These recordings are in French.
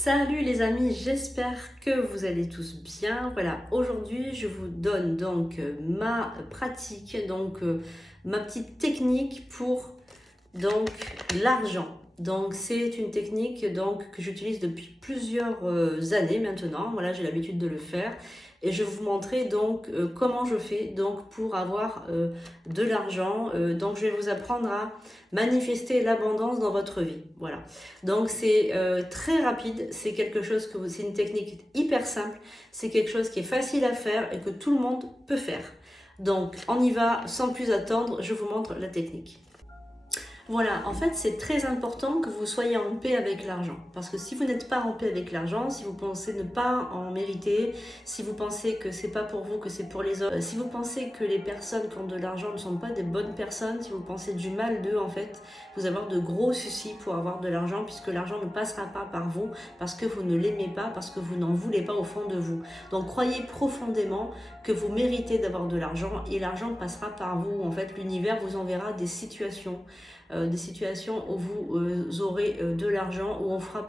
Salut les amis, j'espère que vous allez tous bien. Voilà, aujourd'hui je vous donne donc ma pratique, ma petite technique pour donc l'argent. Donc c'est une technique que j'utilise depuis plusieurs années maintenant. Voilà, j'ai l'habitude de le faire et je vais vous montrer comment je fais pour avoir de l'argent. Donc je vais vous apprendre à manifester l'abondance dans votre vie. Voilà. Donc c'est très rapide, c'est une technique hyper simple, c'est quelque chose qui est facile à faire et que tout le monde peut faire. Donc on y va sans plus attendre, je vous montre la technique. Voilà, en fait, c'est très important que vous soyez en paix avec l'argent. Parce que si vous n'êtes pas en paix avec l'argent, si vous pensez ne pas en mériter, si vous pensez que c'est pas pour vous, que c'est pour les autres, si vous pensez que les personnes qui ont de l'argent ne sont pas des bonnes personnes, si vous pensez du mal d'eux, en fait, vous allez avoir de gros soucis pour avoir de l'argent, puisque l'argent ne passera pas par vous, parce que vous ne l'aimez pas, parce que vous n'en voulez pas au fond de vous. Donc, croyez profondément que vous méritez d'avoir de l'argent, et l'argent passera par vous. En fait, l'univers vous enverra des situations où vous aurez de l'argent, où on fera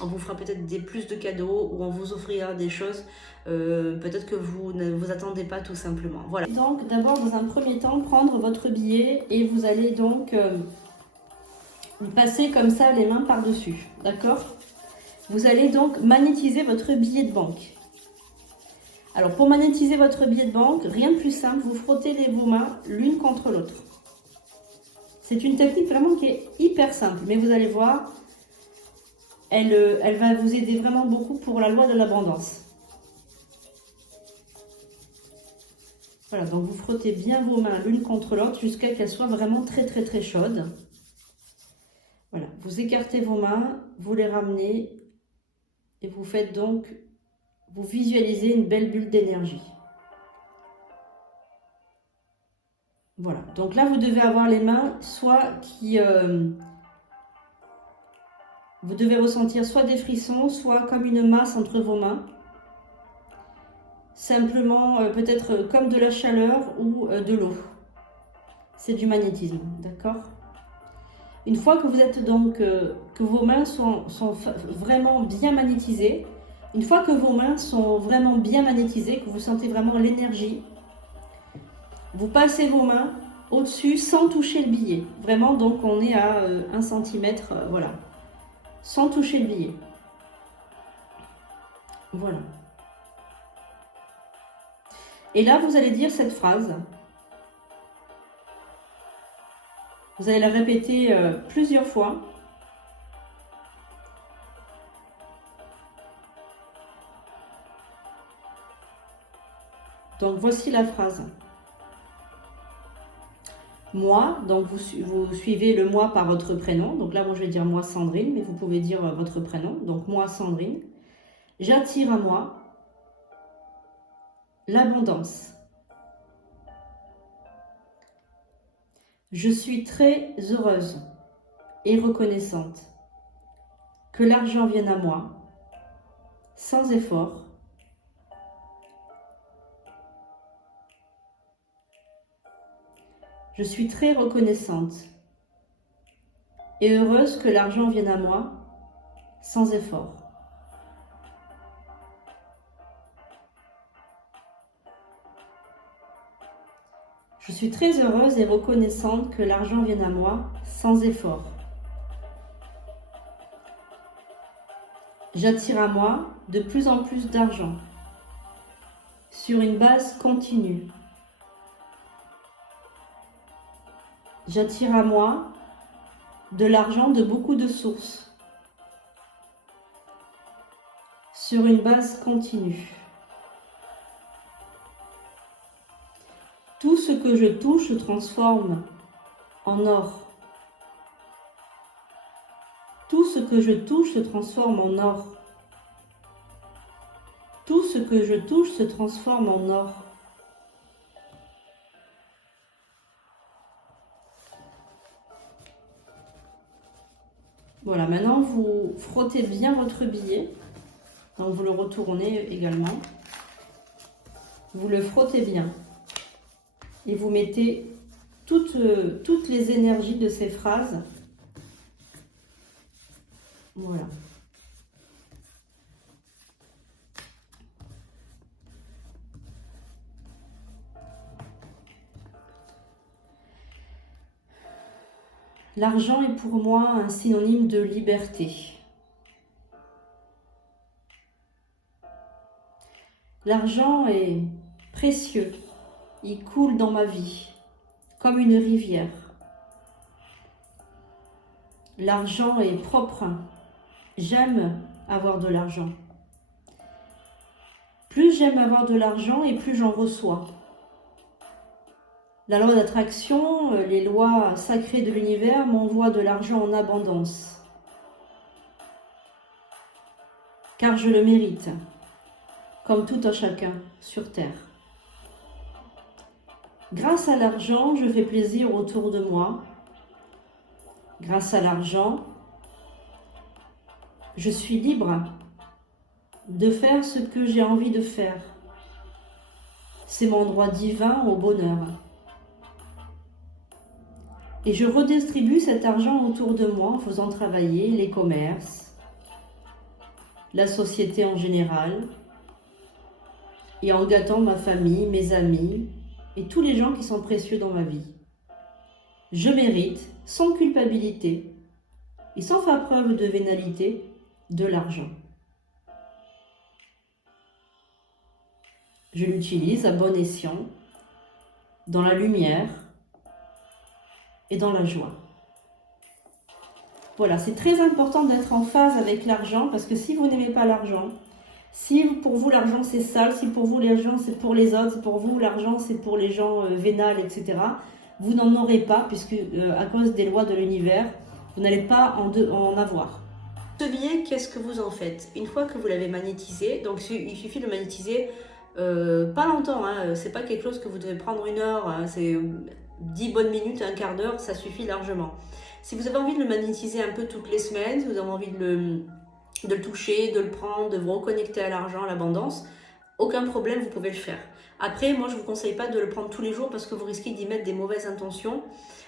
on vous fera peut-être des plus de cadeaux, où on vous offrira des choses peut-être que vous ne vous attendez pas tout simplement. Voilà. Donc d'abord dans un premier temps prendre votre billet et vous allez passer comme ça les mains par dessus, d'accord? Vous allez donc magnétiser votre billet de banque. Alors pour magnétiser votre billet de banque, rien de plus simple, vous frottez vos mains l'une contre l'autre. C'est une technique vraiment qui est hyper simple, mais vous allez voir, elle va vous aider vraiment beaucoup pour la loi de l'abondance. Voilà, donc vous frottez bien vos mains l'une contre l'autre jusqu'à qu'elles soient vraiment très très très chaudes. Voilà, vous écartez vos mains, vous les ramenez et vous faites vous visualisez une belle bulle d'énergie. Voilà, donc là vous devez avoir les mains vous devez ressentir soit des frissons, soit comme une masse entre vos mains. Simplement, peut-être comme de la chaleur ou de l'eau. C'est du magnétisme, d'accord? Une fois que vous êtes que vos mains sont vraiment bien magnétisées, une fois que vos mains sont vraiment bien magnétisées, que vous sentez vraiment l'énergie, vous passez vos mains au-dessus sans toucher le billet. Vraiment, donc on est à 1 cm, voilà. Sans toucher le billet. Voilà. Et là, vous allez dire cette phrase. Vous allez la répéter plusieurs fois. Donc voici la phrase. Moi, donc vous suivez le moi par votre prénom. Donc là, moi je vais dire moi Sandrine, mais vous pouvez dire votre prénom. Donc moi Sandrine. J'attire à moi l'abondance. Je suis très heureuse et reconnaissante que l'argent vienne à moi sans effort. Je suis très reconnaissante et heureuse que l'argent vienne à moi sans effort. Je suis très heureuse et reconnaissante que l'argent vienne à moi sans effort. J'attire à moi de plus en plus d'argent sur une base continue. J'attire à moi de l'argent de beaucoup de sources sur une base continue. Tout ce que je touche se transforme en or. Tout ce que je touche se transforme en or. Tout ce que je touche se transforme en or. Voilà, maintenant vous frottez bien votre billet. Donc vous le retournez également. Vous le frottez bien. Et vous mettez toutes les énergies de ces phrases. Voilà. L'argent est pour moi un synonyme de liberté. L'argent est précieux, il coule dans ma vie, comme une rivière. L'argent est propre, j'aime avoir de l'argent. Plus j'aime avoir de l'argent et plus j'en reçois. La loi d'attraction, les lois sacrées de l'univers m'envoient de l'argent en abondance. Car je le mérite, comme tout un chacun sur terre. Grâce à l'argent, je fais plaisir autour de moi. Grâce à l'argent, je suis libre de faire ce que j'ai envie de faire. C'est mon droit divin au bonheur. Et je redistribue cet argent autour de moi en faisant travailler les commerces, la société en général, et en gâtant ma famille, mes amis et tous les gens qui sont précieux dans ma vie. Je mérite, sans culpabilité et sans faire preuve de vénalité, de l'argent. Je l'utilise à bon escient, dans la lumière et dans la joie. Voilà, c'est très important d'être en phase avec l'argent parce que si vous n'aimez pas l'argent, si pour vous l'argent c'est sale, si pour vous l'argent c'est pour les autres, si pour vous l'argent c'est pour les gens vénales, etc., vous n'en aurez pas puisque à cause des lois de l'univers, vous n'allez pas en avoir. Ce billet, qu'est-ce que vous en faites? Une fois que vous l'avez magnétisé, donc il suffit de magnétiser pas longtemps, hein, c'est pas quelque chose que vous devez prendre 1 heure, hein, c'est 10 bonnes minutes, un quart d'heure, ça suffit largement. Si vous avez envie de le magnétiser un peu toutes les semaines, si vous avez envie de le toucher, de le prendre, de vous reconnecter à l'argent, à l'abondance, aucun problème, vous pouvez le faire. Après, moi, je ne vous conseille pas de le prendre tous les jours parce que vous risquez d'y mettre des mauvaises intentions.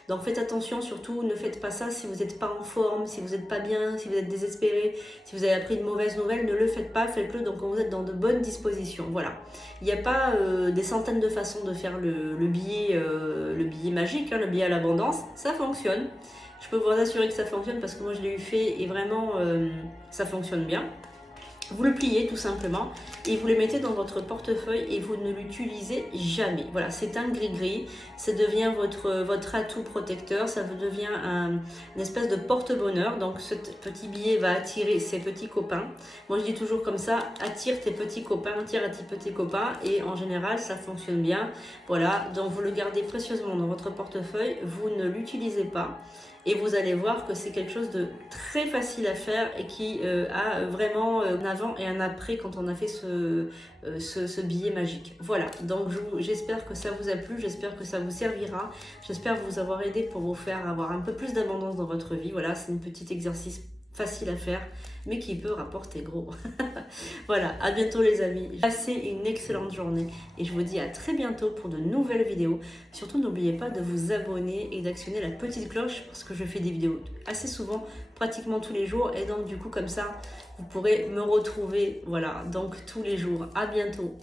Donc, faites attention, surtout, ne faites pas ça si vous n'êtes pas en forme, si vous n'êtes pas bien, si vous êtes désespéré, si vous avez appris une mauvaise nouvelle, ne le faites pas, faites-le donc quand vous êtes dans de bonnes dispositions. Voilà. Il n'y a pas des centaines de façons de faire le billet magique, hein, le billet à l'abondance. Ça fonctionne. Je peux vous assurer que ça fonctionne parce que moi, je l'ai eu fait et vraiment, ça fonctionne bien. Vous le pliez tout simplement et vous le mettez dans votre portefeuille et vous ne l'utilisez jamais. Voilà, c'est un gris-gris, ça devient votre atout protecteur, ça devient une espèce de porte-bonheur. Donc ce petit billet va attirer ses petits copains. Moi je dis toujours comme ça, attire tes petits copains, attire à tes petits copains et en général ça fonctionne bien. Voilà, donc vous le gardez précieusement dans votre portefeuille, vous ne l'utilisez pas. Et vous allez voir que c'est quelque chose de très facile à faire et qui a vraiment un avant et un après quand on a fait ce billet magique. Voilà, donc j'espère que ça vous a plu, j'espère que ça vous servira, j'espère vous avoir aidé pour vous faire avoir un peu plus d'abondance dans votre vie. Voilà, c'est un petit exercice facile à faire, mais qui peut rapporter gros. Voilà, à bientôt les amis. Passez une excellente journée et je vous dis à très bientôt pour de nouvelles vidéos. Surtout, n'oubliez pas de vous abonner et d'actionner la petite cloche parce que je fais des vidéos assez souvent, pratiquement tous les jours. Et donc, du coup, comme ça, vous pourrez me retrouver, voilà, donc tous les jours. À bientôt.